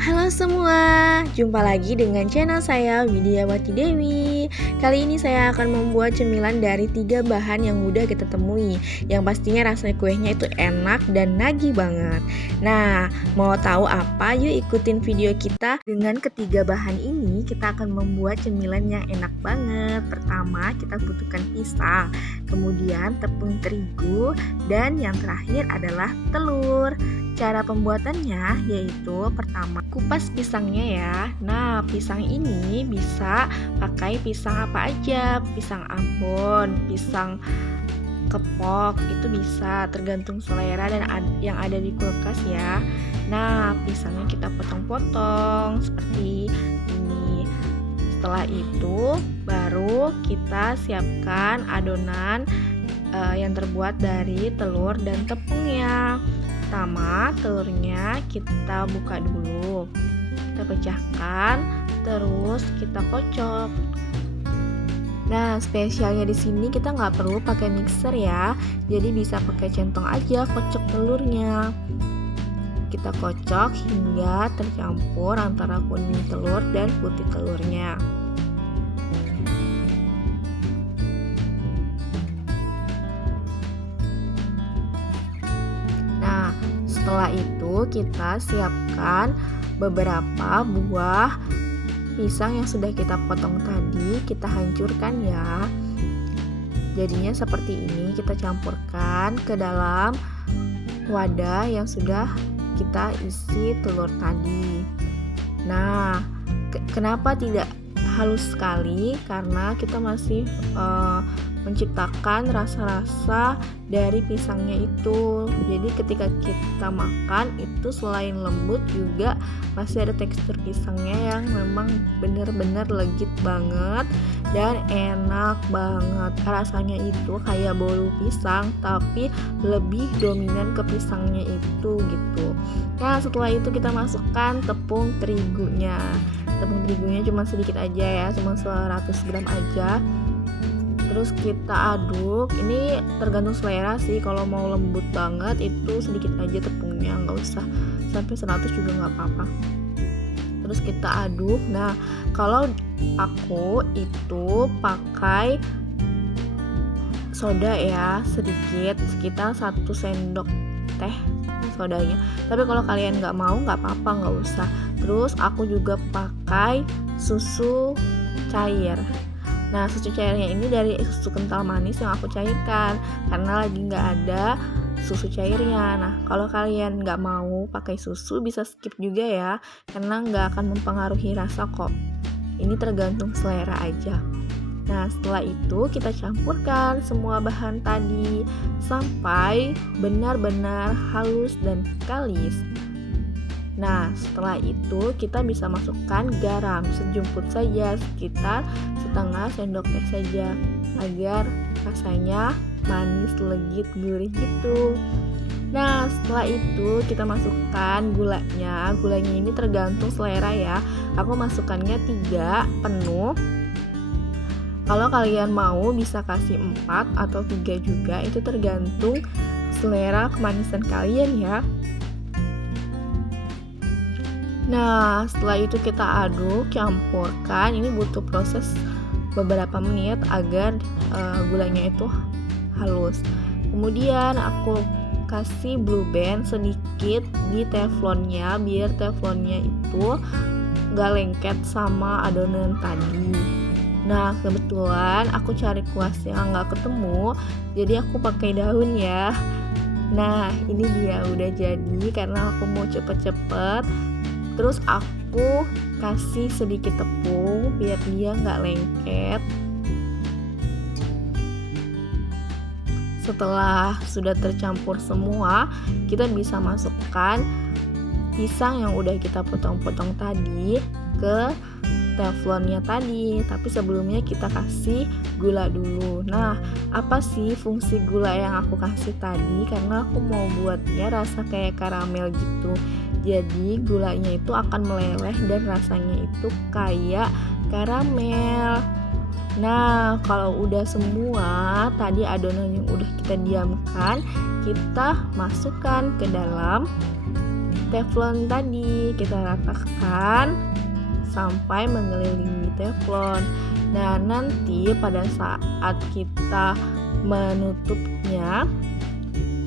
Halo semua, jumpa lagi dengan channel saya Widiawati Dewi. Kali ini saya akan membuat cemilan dari 3 bahan yang mudah kita temui, yang pastinya rasanya kuenya itu enak dan nagih banget. Nah, mau tahu apa? Yuk ikutin video kita. Dengan ketiga bahan ini kita akan membuat cemilan yang enak banget. Pertama, kita butuhkan pisang, kemudian tepung terigu, dan yang terakhir adalah telur. Cara pembuatannya yaitu pertama kupas pisangnya ya. Nah, pisang ini bisa pakai pisang apa aja, pisang Ambon, pisang kepok, itu bisa tergantung selera dan yang ada di kulkas ya. Nah, pisangnya kita potong-potong seperti ini. Setelah itu baru kita siapkan adonan yang terbuat dari telur dan tepungnya. Pertama, telurnya kita buka dulu, kita pecahkan, terus kita kocok. Nah, spesialnya di sini kita nggak perlu pakai mixer ya, jadi bisa pakai centong aja kocok telurnya. Kita kocok hingga tercampur antara kuning telur dan putih telurnya. Setelah itu kita siapkan beberapa buah pisang yang sudah kita potong tadi, kita hancurkan ya. Jadinya seperti ini, kita campurkan ke dalam wadah yang sudah kita isi telur tadi. Nah, kenapa tidak halus sekali? Karena kita masih menciptakan rasa-rasa dari pisangnya itu. Jadi ketika kita makan itu selain lembut juga masih ada tekstur pisangnya yang memang benar-benar legit banget dan enak banget. Rasanya itu kayak bolu pisang tapi lebih dominan ke pisangnya itu gitu. Nah, setelah itu kita masukkan tepung terigunya. Tepung terigunya cuma sedikit aja ya, cuma 100 gram aja. Terus kita aduk, ini tergantung selera sih, kalau mau lembut banget itu sedikit aja tepungnya, nggak usah sampai 100 juga nggak apa-apa. Terus kita aduk. Nah, kalau aku itu pakai soda ya, sedikit, sekitar 1 sendok teh sodanya. Tapi kalau kalian nggak mau nggak apa-apa, nggak usah. Terus aku juga pakai susu cair. Nah, susu cairnya ini dari susu kental manis yang aku cairkan karena lagi nggak ada susu cairnya. Nah, kalau kalian nggak mau pakai susu bisa skip juga ya, karena nggak akan mempengaruhi rasa kok. Ini tergantung selera aja. Nah, setelah itu kita campurkan semua bahan tadi sampai benar-benar halus dan kalis. Nah, setelah itu kita bisa masukkan garam sejumput saja, sekitar setengah sendok teh saja, agar rasanya manis, legit, gurih gitu. Nah, setelah itu kita masukkan gulanya. Gulanya ini tergantung selera ya. Aku masukkannya 3 penuh. Kalau kalian mau bisa kasih 4 atau 3 juga, itu tergantung selera kemanisan kalian ya. Nah, setelah itu kita aduk, campurkan. Ini butuh proses beberapa menit agar gulanya itu halus. Kemudian aku kasih blue band sedikit di teflonnya, biar teflonnya itu gak lengket sama adonan tadi. Nah, kebetulan aku cari kuas yang gak ketemu, jadi aku pakai daun ya. Nah, ini dia udah jadi karena aku mau cepet-cepet. Terus aku kasih sedikit tepung biar dia nggak lengket. Setelah sudah tercampur semua, kita bisa masukkan pisang yang udah kita potong-potong tadi ke teflonnya tadi. Tapi sebelumnya kita kasih gula dulu. Nah, apa sih fungsi gula yang aku kasih tadi? Karena aku mau buatnya rasa kayak karamel gitu. Jadi gulanya itu akan meleleh dan rasanya itu kayak karamel. Nah, kalau udah semua tadi adonan yang udah kita diamkan, kita masukkan ke dalam teflon tadi. Kita ratakan sampai mengelilingi teflon. Nah, nanti pada saat kita menutupnya,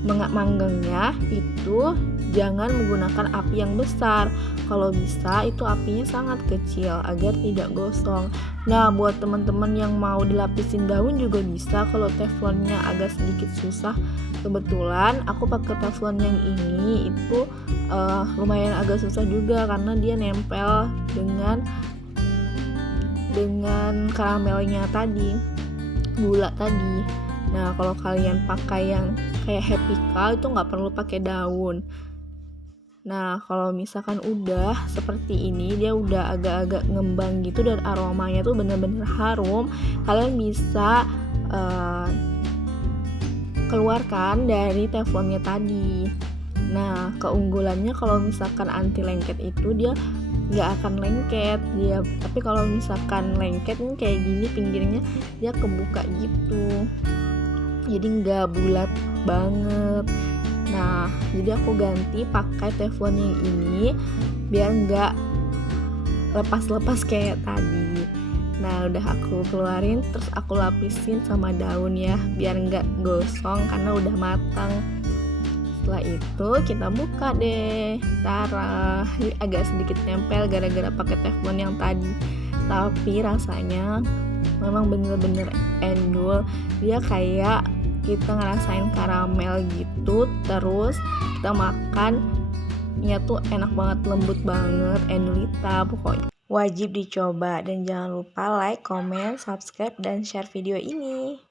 manggangnya itu jangan menggunakan api yang besar. Kalau bisa itu apinya sangat kecil agar tidak gosong. Nah, buat teman-teman yang mau dilapisin daun juga bisa kalau teflonnya agak sedikit susah. Kebetulan aku pakai teflon yang ini itu lumayan agak susah juga karena dia nempel dengan karamelnya tadi, gula tadi. Nah, kalau kalian pakai yang kayak Happy Cow itu nggak perlu pakai daun. Nah, kalau misalkan udah seperti ini, dia udah agak-agak ngembang gitu dan aromanya tuh bener-bener harum, kalian bisa keluarkan dari teflonnya tadi. Nah, keunggulannya kalau misalkan anti lengket itu dia nggak akan lengket dia, tapi kalau misalkan lengket nih kayak gini pinggirnya dia kebuka gitu, jadi nggak bulat banget. Nah, jadi aku ganti pakai teflon yang ini biar nggak lepas-lepas kayak tadi. Nah, udah aku keluarin, terus aku lapisin sama daun ya biar nggak gosong karena udah matang. Setelah itu kita buka deh. Tara, ini agak sedikit nempel gara-gara pakai teflon yang tadi, tapi rasanya memang bener-bener endul. Dia kayak kita ngerasain karamel gitu, terus kita makannya tuh enak banget, lembut banget, endulita pokoknya. Wajib dicoba dan jangan lupa like, comment, subscribe, dan share video ini.